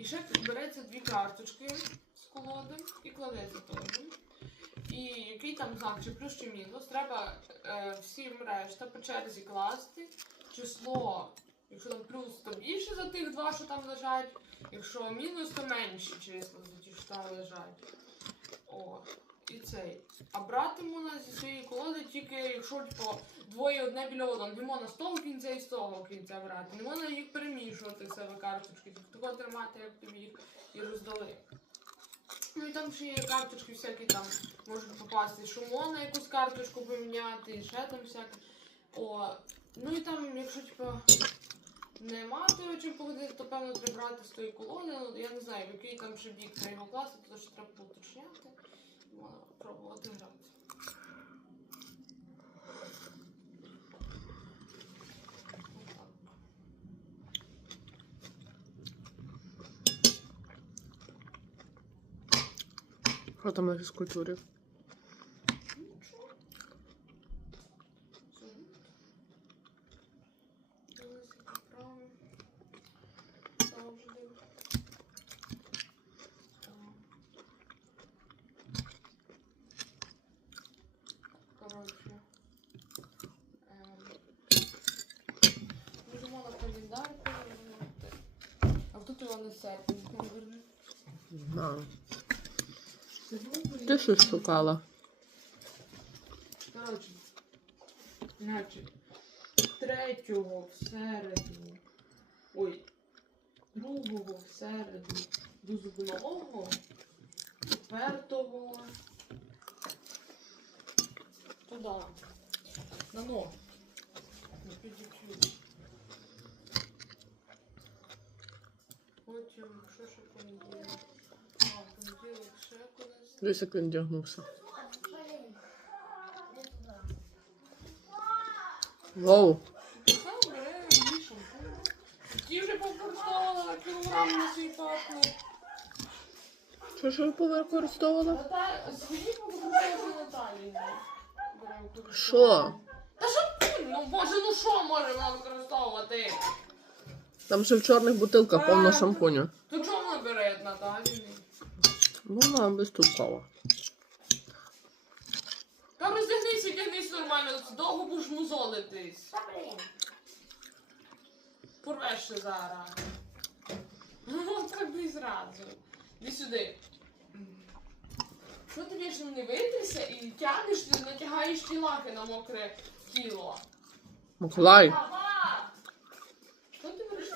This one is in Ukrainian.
І ще береться дві карточки з колоди і кладеться теж. І який там знак, чи плюс, чи мінус, треба е, всім решта по черзі класти число. Якщо там плюс, то більше за тих два, що там лежать. Якщо мінус, то менші числа за ті, що там лежать. О, і цей. А брати можна зі своєї колоди тільки, якщо типу, двоє одне біля одного. Не можна з того кінця і з того кінця брати. Не можна їх перемішувати себе карточки. Тільки такого тримати, як тобі їх і роздали. Ну і там ще є карточки всякі там можуть попасти, що можна якусь карточку поміняти, і ще там всяке. О, ну і там, якщо типу, нема того чим походити, то певно треба брати з тої колони. Ну, я не знаю, в який там ще бік треба класти, то що треба уточняти. Можна пробувати грати. Що там на фізкультурі? А тут його не серпень. Не знаю. Ти щось шукала? Коротше, значить, третього в середу, ой, другого в середу до зубного, четвертого туди, на ног, на педикюр. Потім, що ще понеділок? А, понеділок ще. Дивись, як він вдягнувся. Міша. Ті вже повикористовувала кілограм на свій партнер. Що ж ви повикористовувала? Сходіть повикористовувати Наталі. Що? Та що? Ну боже, ну що може вона використовувати? Там ще в чорних бутилках повно шампуню. То чому вона бере Наталі? Ну, вона безтолкова. Та роздягнись і дягнись нормально, довго будеш музолитись. Порвеш ще зараз. Ну, от так зразу. Іди сюди. Що ти вічно не витрися і тягнеш, ти натягаєш ті лаки на мокре тіло. Миколай. Ага! Що ти береш?